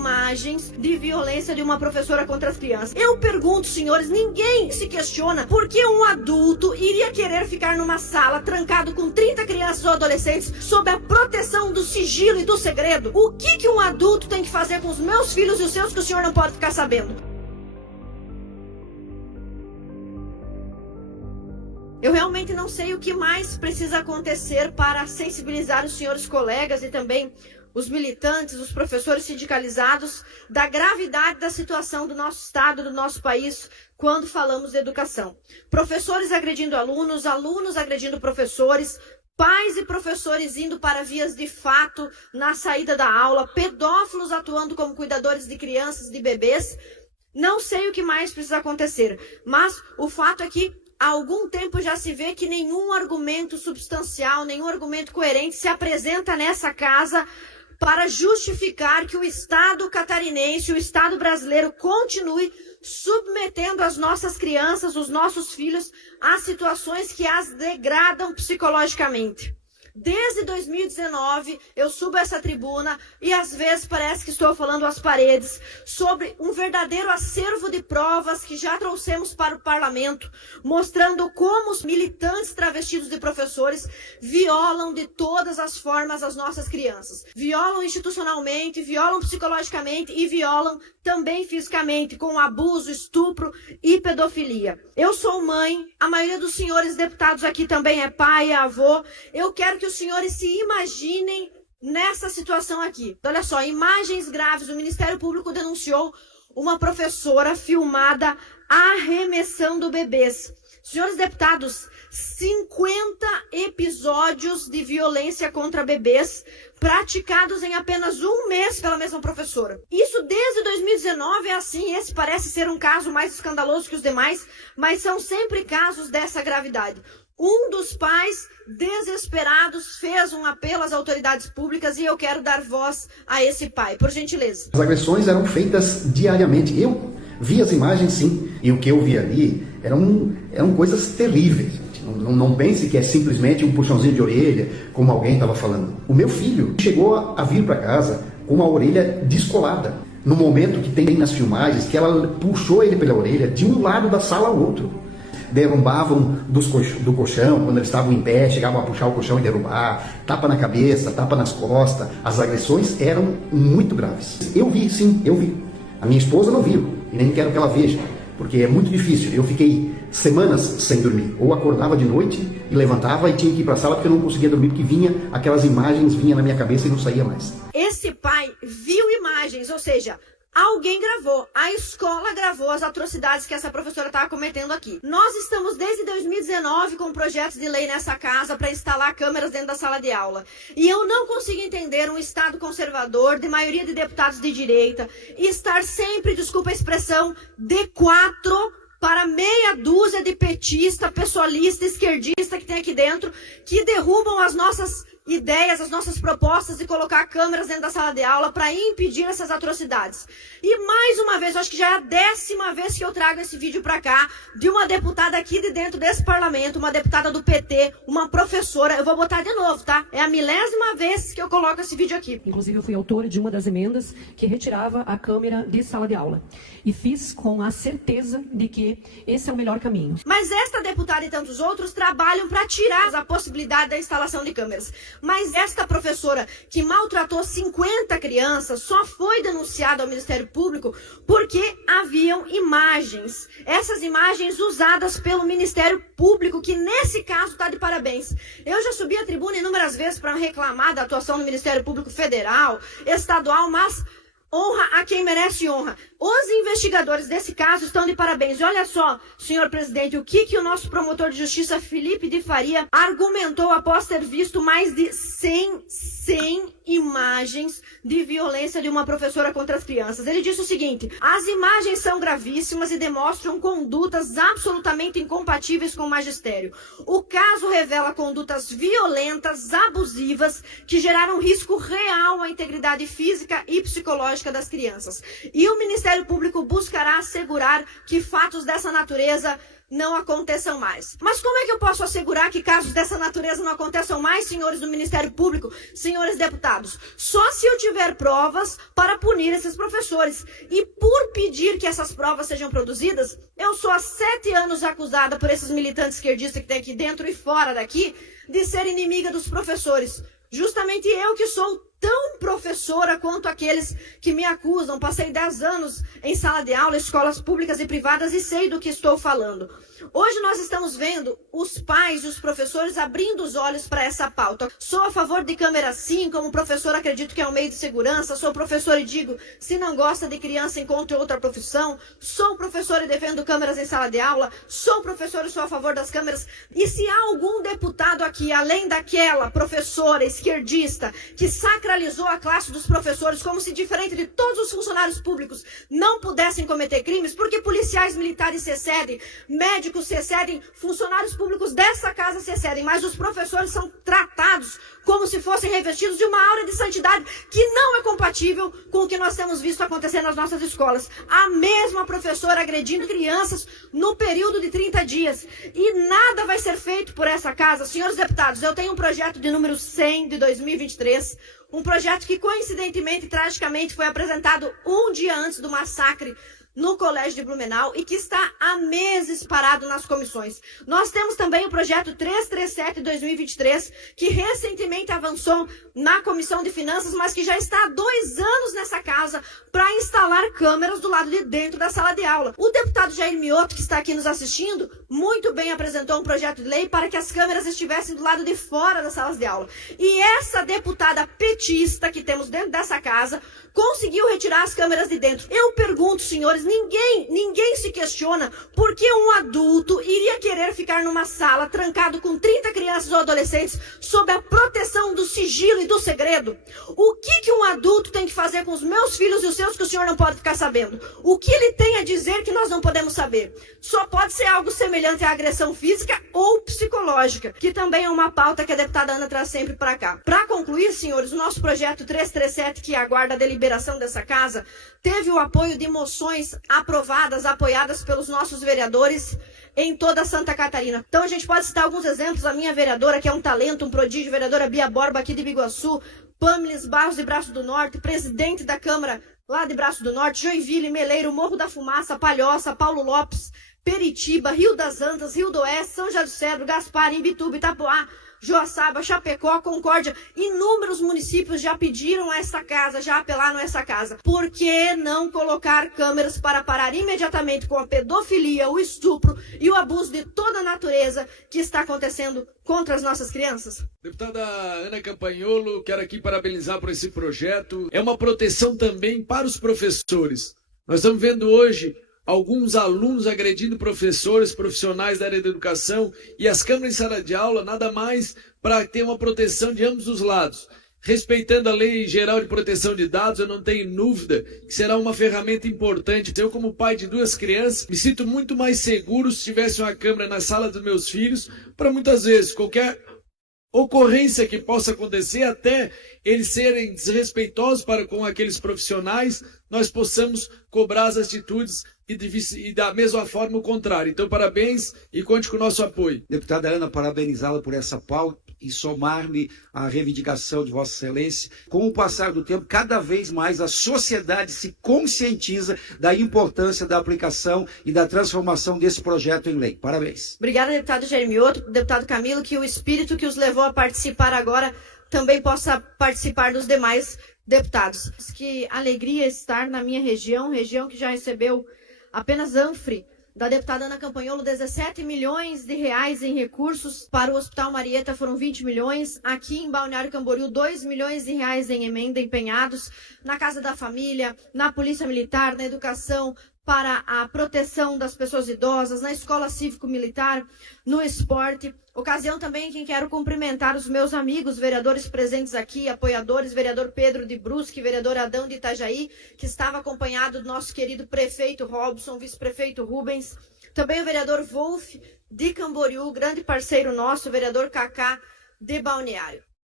imagens de violência de uma professora contra as crianças. Eu pergunto, senhores, ninguém se questiona por que um adulto iria querer ficar numa sala trancado com 30 crianças ou adolescentes sob a proteção do sigilo e do segredo? O que um adulto tem que fazer com os meus filhos e os seus que o senhor não pode ficar sabendo? Eu realmente não sei o que mais precisa acontecer para sensibilizar os senhores colegas e também os militantes, os professores sindicalizados da gravidade da situação do nosso estado, do nosso país, quando falamos de educação. Professores agredindo alunos, alunos agredindo professores, pais e professores indo para vias de fato na saída da aula, pedófilos atuando como cuidadores de crianças, de bebês. Não sei o que mais precisa acontecer, mas o fato é que há algum tempo já se vê que nenhum argumento substancial, nenhum argumento coerente se apresenta nessa casa para justificar que o Estado catarinense, o Estado brasileiro continue submetendo as nossas crianças, os nossos filhos, a situações que as degradam psicologicamente. Desde 2019, eu subo essa tribuna e às vezes parece que estou falando às paredes sobre um verdadeiro acervo de provas que já trouxemos para o parlamento, mostrando como os militantes travestidos de professores violam de todas as formas as nossas crianças. Violam institucionalmente, violam psicologicamente e violam também fisicamente, com abuso, estupro e pedofilia. Eu sou mãe, a maioria dos senhores deputados aqui também é pai, é avô. Eu quero que os senhores se imaginem nessa situação aqui. Olha só, imagens graves. O Ministério Público denunciou uma professora filmada arremessando bebês. Senhores deputados, 50 episódios de violência contra bebês praticados em apenas um mês pela mesma professora. Isso desde 2019 é assim. Esse parece ser um caso mais escandaloso que os demais, mas são sempre casos dessa gravidade. Um dos pais, desesperados, fez um apelo às autoridades públicas e eu quero dar voz a esse pai, por gentileza. As agressões eram feitas diariamente. Eu vi as imagens, sim, e o que eu vi ali eram coisas terríveis. Não pense que é simplesmente um puxãozinho de orelha, como alguém estava falando. O meu filho chegou a vir para casa com a orelha descolada. No momento que tem nas filmagens, que ela puxou ele pela orelha de um lado da sala ao outro. Derrubavam do colchão, quando eles estavam em pé, chegavam a puxar o colchão e derrubar, tapa na cabeça, tapa nas costas. As agressões eram muito graves. Eu vi, sim, eu vi. A minha esposa não viu, e nem quero que ela veja, porque é muito difícil. Eu fiquei semanas sem dormir, ou acordava de noite e levantava e tinha que ir para a sala porque eu não conseguia dormir, porque aquelas imagens vinham na minha cabeça e não saía mais. Esse pai viu imagens, ou seja, alguém gravou, a escola gravou as atrocidades que essa professora estava cometendo aqui. Nós estamos desde 2019 com projetos de lei nessa casa para instalar câmeras dentro da sala de aula. E eu não consigo entender um Estado conservador, de maioria de deputados de direita, estar sempre, desculpa a expressão, de 4 para meia dúzia de petista, pessoalista, esquerdista que tem aqui dentro, que derrubam as nossas ideias, as nossas propostas de colocar câmeras dentro da sala de aula para impedir essas atrocidades. E mais uma vez, eu acho que já é a 10ª vez que eu trago esse vídeo para cá, de uma deputada aqui de dentro desse parlamento, uma deputada do PT, uma professora. Eu vou botar de novo, tá? É a 1000ª vez que eu coloco esse vídeo aqui. Inclusive, eu fui autora de uma das emendas que retirava a câmera de sala de aula. E fiz com a certeza de que esse é o melhor caminho. Mas esta deputada e tantos outros trabalham para tirar a possibilidade da instalação de câmeras. Mas esta professora que maltratou 50 crianças só foi denunciada ao Ministério Público porque haviam imagens. Essas imagens usadas pelo Ministério Público, que nesse caso está de parabéns. Eu já subi a tribuna inúmeras vezes para reclamar da atuação do Ministério Público Federal, estadual, mas honra a quem merece honra. Os investigadores desse caso estão de parabéns. E olha só, senhor presidente, o que o nosso promotor de justiça, Felipe de Faria, argumentou após ter visto mais de 100 imagens de violência de uma professora contra as crianças. Ele disse o seguinte: as imagens são gravíssimas e demonstram condutas absolutamente incompatíveis com o magistério. O caso revela condutas violentas, abusivas, que geraram risco real à integridade física e psicológica das crianças. E o Ministério Público buscará assegurar que fatos dessa natureza não aconteçam mais. Mas como é que eu posso assegurar que casos dessa natureza não aconteçam mais, senhores do Ministério Público, senhores deputados? Só se eu tiver provas para punir esses professores. E por pedir que essas provas sejam produzidas, eu sou há 7 anos acusada por esses militantes esquerdistas que tem aqui dentro e fora daqui de ser inimiga dos professores. Justamente eu que sou tão professora quanto aqueles que me acusam. Passei 10 anos em sala de aula, escolas públicas e privadas e sei do que estou falando. Hoje nós estamos vendo os pais e os professores abrindo os olhos para essa pauta. Sou a favor de câmera sim, como professor acredito que é um meio de segurança. Sou professor e digo, se não gosta de criança, encontre outra profissão. Sou professor e defendo câmeras em sala de aula. Sou professor e sou a favor das câmeras. E se há algum deputado aqui, além daquela professora esquerdista que sacralizou a classe dos professores como se, diferente de todos os funcionários públicos, não pudessem cometer crimes, porque policiais militares se excedem, médicos se excedem, funcionários públicos dessa casa se excedem, mas os professores são tratados como se fossem revestidos de uma aura de santidade que não é compatível com o que nós temos visto acontecer nas nossas escolas. A mesma professora agredindo crianças no período de 30 dias. E nada vai ser feito por essa casa. Senhores deputados, eu tenho um projeto de número 100 de 2023, um projeto que coincidentemente, tragicamente, foi apresentado um dia antes do massacre no Colégio de Blumenau e que está há meses parado nas comissões. Nós temos também o projeto 337 de 2023, que recentemente avançou na Comissão de Finanças, mas que já está há 2 anos nessa casa para instalar câmeras do lado de dentro da sala de aula. O deputado Jair Mioto, que está aqui nos assistindo, muito bem apresentou um projeto de lei para que as câmeras estivessem do lado de fora das salas de aula. E essa deputada petista que temos dentro dessa casa conseguiu retirar as câmeras de dentro. Eu pergunto, senhores, ninguém se questiona por que um adulto iria querer ficar numa sala trancado com 30 crianças ou adolescentes sob a proteção do sigilo e do segredo? O que um adulto tem que fazer com os meus filhos e os seus que o senhor não pode ficar sabendo? O que ele tem a dizer que nós não podemos saber? Só pode ser algo semelhante à agressão física ou psicológica, que também é uma pauta que a deputada Ana traz sempre para cá. Para concluir, senhores, o nosso projeto 337, que aguarda a deliberação dessa casa, teve o apoio de moções aprovadas, apoiadas pelos nossos vereadores em toda Santa Catarina. Então a gente pode citar alguns exemplos. A minha vereadora, que é um talento, um prodígio, vereadora Bia Borba, aqui de Biguaçu, Pâmiles Barros de Braço do Norte, presidente da Câmara lá de Braço do Norte, Joinville, Meleiro, Morro da Fumaça, Palhoça, Paulo Lopes, Peritiba, Rio das Antas, Rio do Oeste, São José do Cedro, Gaspar, Imbituba, Itapuá, Joaçaba, Chapecó, Concórdia. Inúmeros municípios já pediram essa casa, já apelaram a essa casa. Por que não colocar câmeras para parar imediatamente com a pedofilia, o estupro e o abuso de toda a natureza que está acontecendo contra as nossas crianças? Deputada Ana Campagnolo, quero aqui parabenizar por esse projeto. É uma proteção também para os professores. Nós estamos vendo hoje alguns alunos agredindo professores, profissionais da área da educação, e as câmeras em sala de aula nada mais para ter uma proteção de ambos os lados. Respeitando a Lei Geral de Proteção de Dados, eu não tenho dúvida que será uma ferramenta importante. Eu, como pai de 2 crianças, me sinto muito mais seguro se tivesse uma câmera na sala dos meus filhos, para muitas vezes qualquer ocorrência que possa acontecer, até eles serem desrespeitosos para com aqueles profissionais, nós possamos cobrar as atitudes e da mesma forma o contrário. Então, parabéns e conte com o nosso apoio. Deputada Ana, parabenizá-la por essa pauta e somar-me à reivindicação de Vossa Excelência. Com o passar do tempo, cada vez mais a sociedade se conscientiza da importância da aplicação e da transformação desse projeto em lei. Parabéns. Obrigada, deputado Jair Mioto, deputado Camilo, que o espírito que os levou a participar agora também possa participar dos demais deputados. Que alegria estar na minha região que já recebeu apenas Anfre, da deputada Ana Campagnolo, 17 milhões de reais em recursos. Para o Hospital Marieta foram 20 milhões. Aqui em Balneário Camboriú, 2 milhões de reais em emenda empenhados. Na Casa da Família, na Polícia Militar, na Educação, para a proteção das pessoas idosas, na Escola Cívico-Militar, no esporte. Ocasião também em que quero cumprimentar os meus amigos vereadores presentes aqui, apoiadores, vereador Pedro de Brusque, vereador Adão de Itajaí, que estava acompanhado do nosso querido prefeito Robson, vice-prefeito Rubens, também o vereador Wolf de Camboriú, grande parceiro nosso, o vereador Cacá de Balneário.